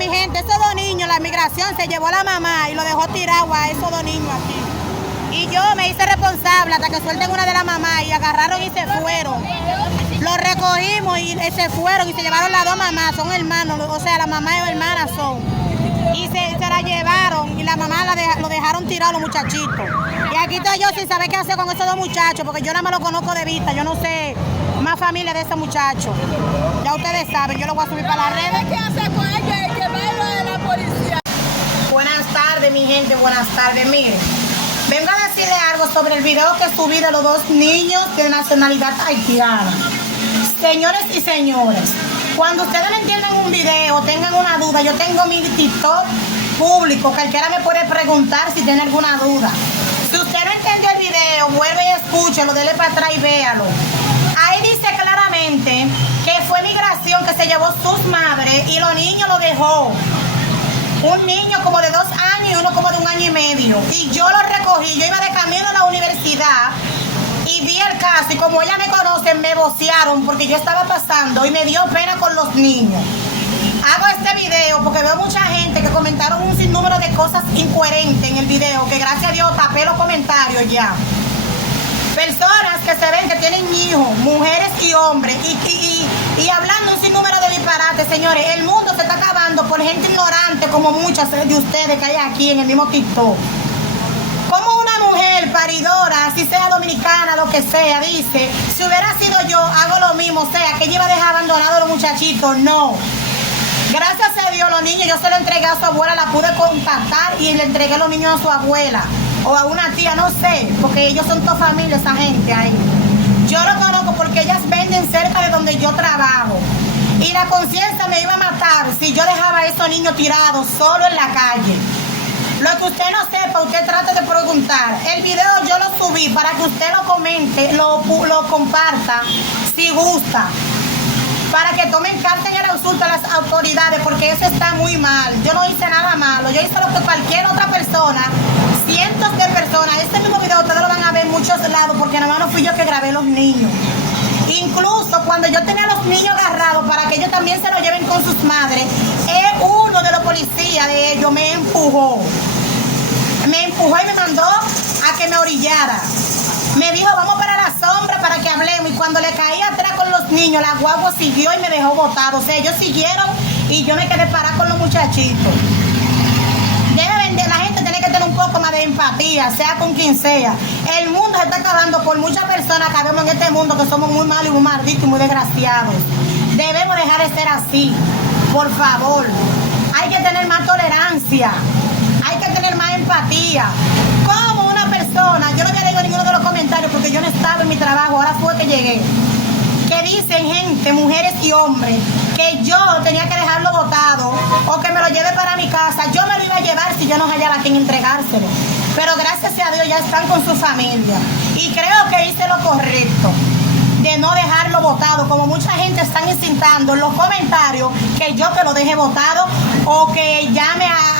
mi gente, esos dos niños, la migración se llevó a la mamá y lo dejó tirado a esos dos niños aquí. Y yo me hice responsable hasta que suelten una de las mamás y agarraron y se fueron. Los recogimos y se fueron y se llevaron las dos mamás, son hermanos, o sea, la mamá y la hermana son. Y se la llevaron y la mamá lo dejaron tirado los muchachitos. Y aquí estoy yo sin saber qué hacer con esos dos muchachos, porque yo nada más lo conozco de vista, yo no sé más familia de ese muchacho. Ya ustedes saben, yo lo voy a subir para las redes. ¿Qué hacer con ellos y llevarlo de la policía? Buenas tardes, mi gente, buenas tardes. Miren, vengo a decirle algo sobre el video que subí de los dos niños de nacionalidad haitiana. Señores y señores, cuando ustedes no entiendan un video, tengan una duda, yo tengo mi TikTok público, cualquiera me puede preguntar si tiene alguna duda. Si usted no entendió el video, vuelve y escúchelo, dele para atrás y véalo. Ahí dice claramente que fue migración que se llevó sus madres y los niños lo dejó. Un niño como de 2 años y uno como de 1 año y medio. Y yo lo recogí, yo iba de camino a la universidad y vi el caso y como ella me conocen, me vocearon porque yo estaba pasando y me dio pena con los niños. Hago este video porque veo mucha gente que comentaron un sinnúmero de cosas incoherentes en el video, que gracias a Dios tapé los comentarios ya. Personas que se ven que tienen hijos, mujeres y hombres, y hablando un sinnúmero de disparates, señores. El mundo se está acabando por gente ignorante como muchas de ustedes que hay aquí en el mismo TikTok. Como una mujer paridora, así sea dominicana, lo que sea, dice, si hubiera sido yo, hago lo mismo, o sea, que ella iba a dejar abandonados a los muchachitos. No. Gracias a Dios, los niños, yo se lo entregué a su abuela, la pude contactar y le entregué los niños a su abuela o a una tía, no sé, porque ellos son toda familia, esa gente ahí. Yo lo conozco porque ellas venden cerca de donde yo trabajo. Y la conciencia me iba a matar si yo dejaba a esos niños tirados solo en la calle. Lo que usted no sepa, usted trate de preguntar. El video yo lo subí para que usted lo comente, lo comparta, si gusta. Para que tomen carta en el asunto a las autoridades, porque eso está muy mal. Yo no hice nada malo, yo hice lo que cualquier otra persona, cientos de personas. Este mismo video ustedes lo van a ver en muchos lados, porque nada más no fui yo que grabé los niños. Incluso cuando yo tenía a los niños agarrados para que ellos también se los lleven con sus madres, uno de los policías de ellos me empujó y me mandó a que me orillara. Me dijo, vamos para la sombra para que hablemos. Y cuando le caí atrás con los niños, la guagua siguió y me dejó botado. O sea, ellos siguieron y yo me quedé parada con los muchachitos. La gente tiene que tener un poco más de empatía, sea con quien sea. El mundo se está acabando por muchas personas que vemos en este mundo que somos muy malos y muy malditos y muy desgraciados. Debemos dejar de ser así, por favor. Hay que tener más tolerancia, hay que tener más empatía. Como una persona, yo no me digo ninguno de los comentarios porque yo no estaba en mi trabajo, ahora fue que llegué, que dicen gente, mujeres y hombres, que yo tenía que dejarlo botado o que me lo lleve para mi casa. Yo me lo iba a llevar si yo no hallaba a quien entregárselo. Pero gracias a Dios ya están con su familia. Y creo que hice lo correcto de no dejarlo botado, como mucha gente están incitando en los comentarios que yo te lo deje botado o que llame a